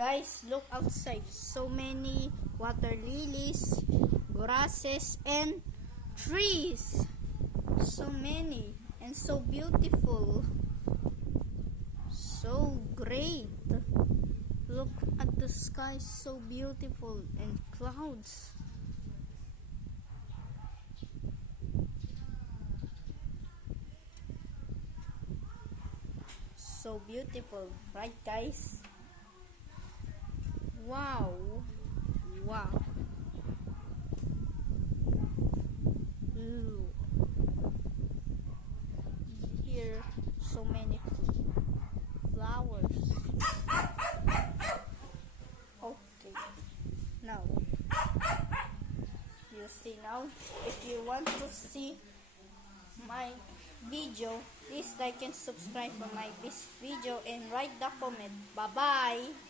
Guys, look outside. So many water lilies, grasses, and trees. So many and so beautiful. So great. Look at the sky, so beautiful, and clouds. So beautiful, right guys? Wow. Wow. Look. Here, so many flowers. Okay. Now, you see now, if you want to see my video, please like and subscribe for my video and write the comment. Bye bye.